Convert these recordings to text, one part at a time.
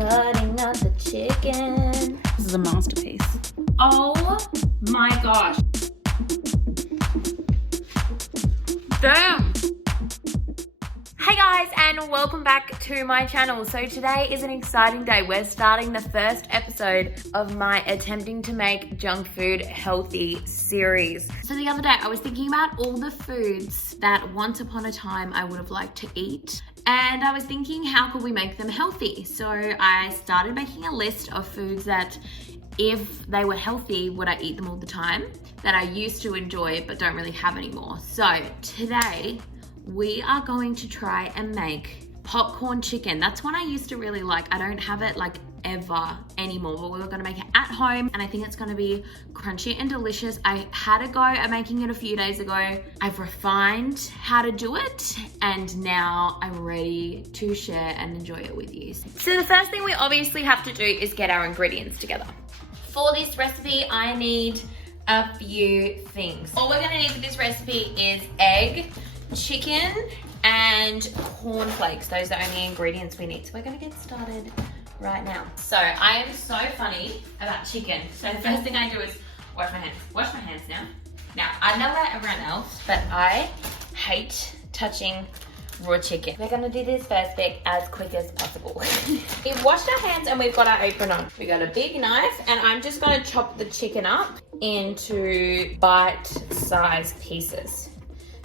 Cutting up the chicken. This is a masterpiece. Oh my gosh. Damn! Hey guys, and welcome back to my channel. So today is an exciting day. We're starting the first episode of my attempting to make junk food healthy series. So the other day I was thinking about all the foods that once upon a time I would have liked to eat. And I was thinking, how could we make them healthy? So I started making a list of foods that if they were healthy, would I eat them all the time? That I used to enjoy but don't really have anymore. So today, we are going to try and make popcorn chicken. That's one I used to really like. I don't have it like ever anymore, but we were gonna make it at home and I think it's gonna be crunchy and delicious. I had a go at making it a few days ago. I've refined how to do it and now I'm ready to share and enjoy it with you. So the first thing we obviously have to do is get our ingredients together. For this recipe, I need a few things. All we're gonna need for this recipe is egg, chicken, and cornflakes. Those are the only ingredients we need. So we're gonna get started right now. So I am so funny about chicken. So the first thing I do is wash my hands. Wash my hands now. Now, I know about everyone else, but I hate touching raw chicken. We're gonna do this first bit as quick as possible. We've washed our hands and we've got our apron on. We got a big knife and I'm just gonna chop the chicken up into bite-sized pieces.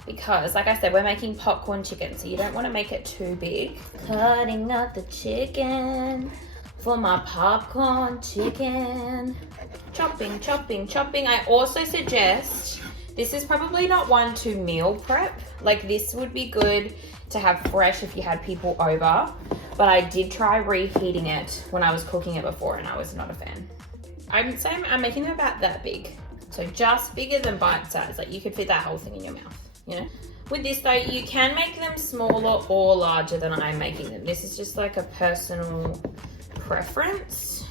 Because, like I said, we're making popcorn chicken, so you don't want to make it too big. Cutting up the chicken for my popcorn chicken. Chopping, chopping, chopping. I also suggest, this is probably not one to meal prep. Like, this would be good to have fresh if you had people over. But I did try reheating it when I was cooking it before, and I was not a fan. I'm saying I'm making them about that big. So just bigger than bite size. Like, you could fit that whole thing in your mouth. You know, with this though, you can make them smaller or larger than I'm making them. This is just like a personal preference.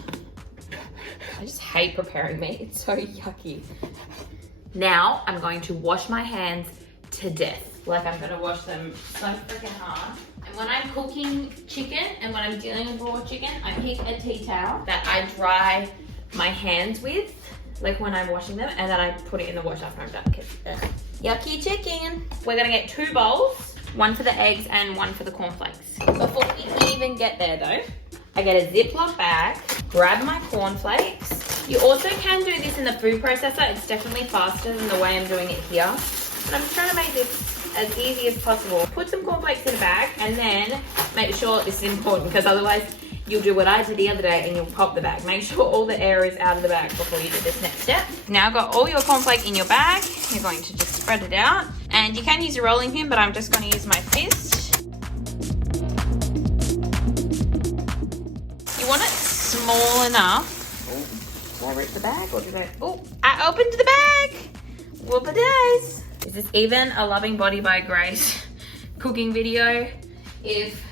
I just hate preparing meat. It's so yucky. Now I'm going to wash my hands to death. Like I'm gonna wash them so freaking hard. And when I'm cooking chicken and when I'm dealing with raw chicken, I pick a tea towel that I dry my hands with, like when I'm washing them, and then I put it in the wash after I'm done. Yucky chicken. We're gonna get 2 bowls, one for the eggs and one for the cornflakes. Before we even get there though, I get a Ziploc bag, grab my cornflakes. You also can do this in the food processor. It's definitely faster than the way I'm doing it here. But I'm just trying to make this as easy as possible. Put some cornflakes in a bag and then make sure, this is important because otherwise you'll do what I did the other day and you'll pop the bag. Make sure all the air is out of the bag before you do this next step. Now got all your cornflake in your bag. You're going to just spread it out. And you can use a rolling pin, but I'm just going to use my fist. You want it small enough. Oh, did I rip the bag or did I? Oh, I opened the bag. Whoop-a-days. Is this even a Loving Body by Grace cooking video? If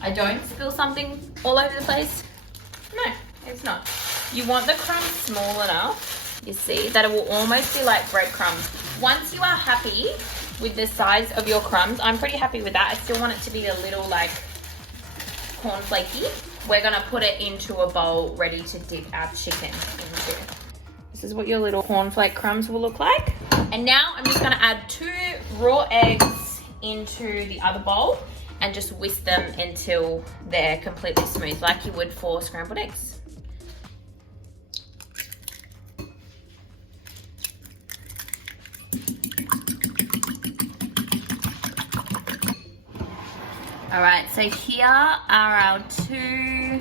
I don't spill something all over the place? No, it's not. You want the crumbs small enough, you see, that it will almost be like breadcrumbs. Once you are happy with the size of your crumbs, I'm pretty happy with that. I still want it to be a little like cornflakey. We're gonna put it into a bowl ready to dip our chicken into. This is what your little cornflake crumbs will look like. And now I'm just gonna add 2 raw eggs into the other bowl and just whisk them until they're completely smooth, like you would for scrambled eggs. All right, so here are our 2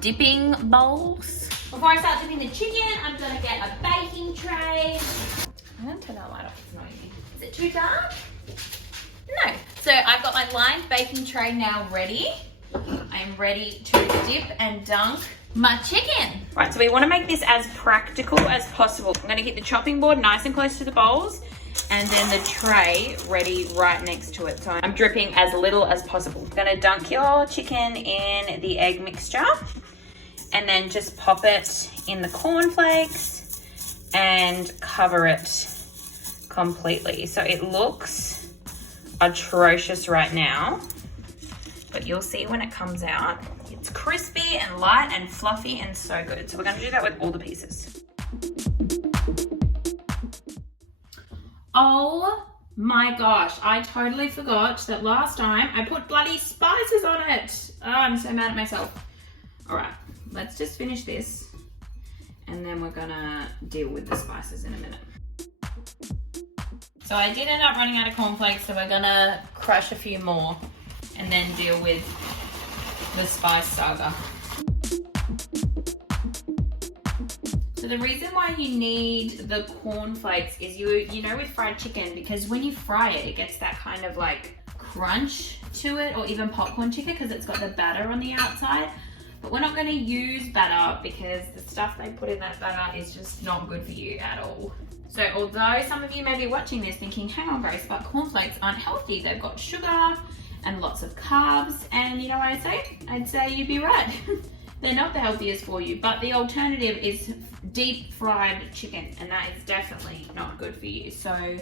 dipping bowls. Before I start dipping the chicken, I'm gonna get a baking tray. I'm gonna turn that light off, it's annoying me. Is it too dark? No. So I've got my lined baking tray now ready. I'm ready to dip and dunk my chicken. Right, so we want to make this as practical as possible. I'm going to get the chopping board nice and close to the bowls and then the tray ready right next to it. So I'm dripping as little as possible. I'm going to dunk your chicken in the egg mixture and then just pop it in the cornflakes and cover it completely. So it looks atrocious right now, but you'll see when it comes out, it's crispy and light and fluffy and so good. So we're gonna do that with all the pieces. Oh my gosh, I totally forgot that last time I put bloody spices on it. Oh, I'm so mad at myself. All right, let's just finish this and then we're gonna deal with the spices in a minute. So I did end up running out of cornflakes, so we're gonna crush a few more and then deal with the spice saga. So the reason why you need the cornflakes is you know with fried chicken, because when you fry it, it gets that kind of like crunch to it, or even popcorn chicken because it's got the batter on the outside. But we're not going to use batter because the stuff they put in that batter is just not good for you at all. So although some of you may be watching this thinking, hang on Grace, but cornflakes aren't healthy. They've got sugar and lots of carbs. And you know what I'd say? I'd say you'd be right. They're not the healthiest for you, but the alternative is deep fried chicken, and that is definitely not good for you. So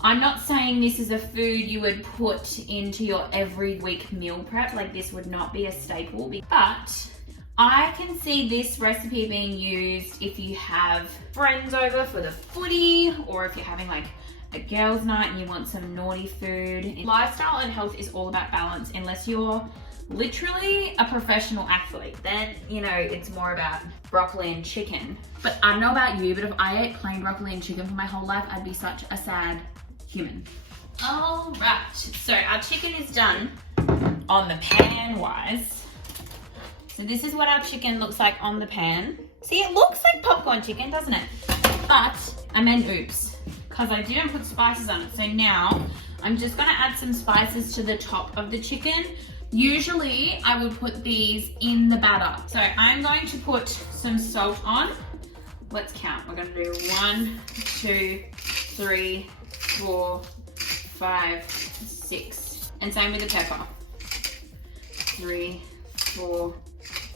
I'm not saying this is a food you would put into your every week meal prep. Like this would not be a staple, but I can see this recipe being used if you have friends over for the footy, or if you're having like a girls' night and you want some naughty food. Lifestyle and health is all about balance, unless you're literally a professional athlete. Then, you know, it's more about broccoli and chicken. But I don't know about you, but if I ate plain broccoli and chicken for my whole life, I'd be such a sad human. All right, so our chicken is done on the pan wise. So this is what our chicken looks like on the pan. See, it looks like popcorn chicken, doesn't it? But I meant oops, because I didn't put spices on it. So now I'm just gonna add some spices to the top of the chicken. Usually I would put these in the batter. So I'm going to put some salt on. Let's count. We're gonna do 1, 2, 3, 4, 5, 6. And same with the pepper. 3, 4,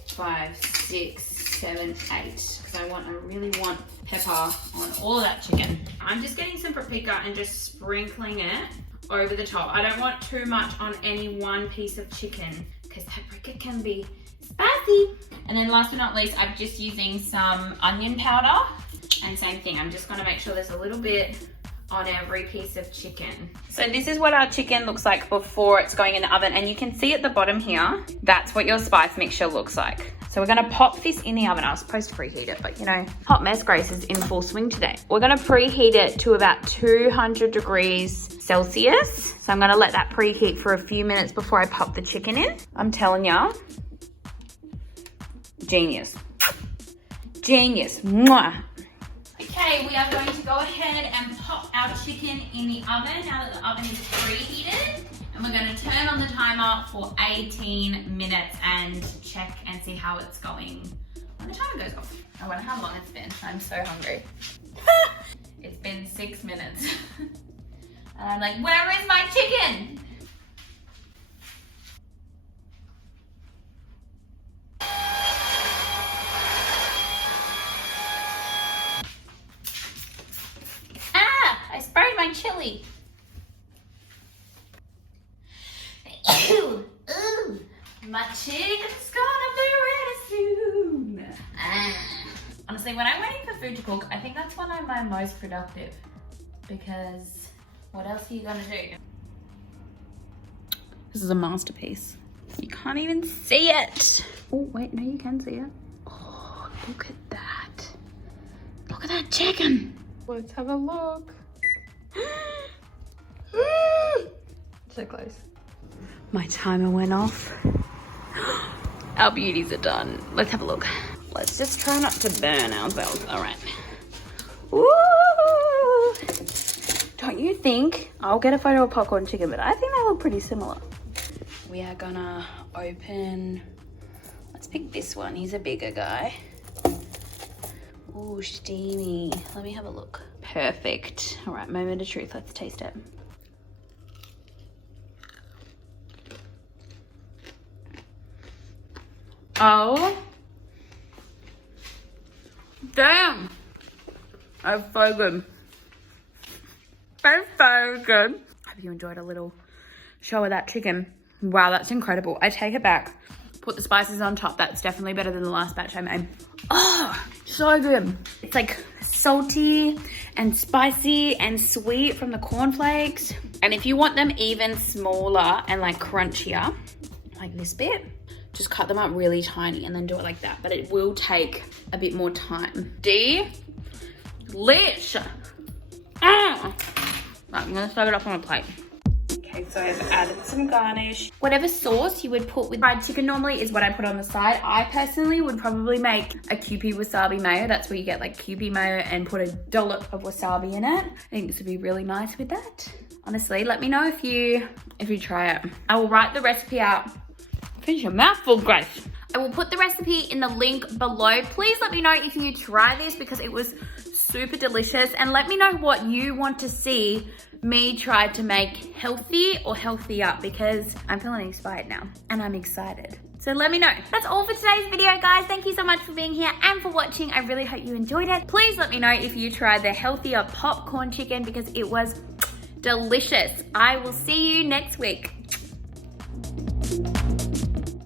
5, 6, 7, 8. Because I really want pepper on all of that chicken. I'm just getting some paprika and just sprinkling it over the top. I don't want too much on any one piece of chicken because paprika can be spicy. And then last but not least, I'm just using some onion powder. And same thing, I'm just gonna make sure there's a little bit on every piece of chicken. So this is what our chicken looks like before it's going in the oven. And you can see at the bottom here, that's what your spice mixture looks like. So we're gonna pop this in the oven. I was supposed to preheat it, but you know, hot mess Grace is in full swing today. We're gonna preheat it to about 200 degrees Celsius. So I'm gonna let that preheat for a few minutes before I pop the chicken in. I'm telling ya, genius. Genius, mwah. Okay, we are going to go ahead and pop our chicken in the oven now that the oven is preheated. And we're going to turn on the timer for 18 minutes and check and see how it's going when the timer goes off. I wonder how long it's been. I'm so hungry. It's been 6 minutes. And I'm like, where is my chicken? I sprayed my chili. Ooh, my chicken's gonna be ready soon. Honestly, when I'm waiting for food to cook, I think that's when I'm my most productive, because what else are you gonna do? This is a masterpiece. You can't even see it. Oh, wait, no, you can see it. Oh, look at that. Look at that chicken. Let's have a look. So close. My timer went off. Our beauties are done. Let's have a look. Let's just try not to burn ourselves. All right. Woo! Don't you think? I'll get a photo of popcorn chicken, but I think they look pretty similar. We are gonna open, let's pick this one. He's a bigger guy. Ooh, steamy. Let me have a look. Perfect. All right, moment of truth. Let's taste it. Oh. Damn. That's so good. That's so good. Hope you enjoyed a little show of that chicken. Wow, that's incredible. I take it back. put the spices on top. That's definitely better than the last batch I made. Oh, so good. It's like salty and spicy and sweet from the cornflakes. And if you want them even smaller and like crunchier, like this bit, just cut them up really tiny and then do it like that. But it will take a bit more time. Delish. Right, I'm gonna serve it up on a plate. Okay, so I've added some garnish. Whatever sauce you would put with fried chicken normally is what I put on the side. I personally would probably make a Kewpie wasabi mayo. That's where you get like Kewpie mayo and put a dollop of wasabi in it. I think this would be really nice with that. Honestly, let me know if you try it. I will write the recipe out. Finish your mouthful, Grace. I will put the recipe in the link below. Please let me know if you try this because it was super delicious, and let me know what you want to see me try to make healthy or healthier, because I'm feeling inspired now and I'm excited. So let me know. That's all for today's video, guys. Thank you so much for being here and for watching. I really hope you enjoyed it. Please let me know if you tried the healthier popcorn chicken because it was delicious. I will see you next week.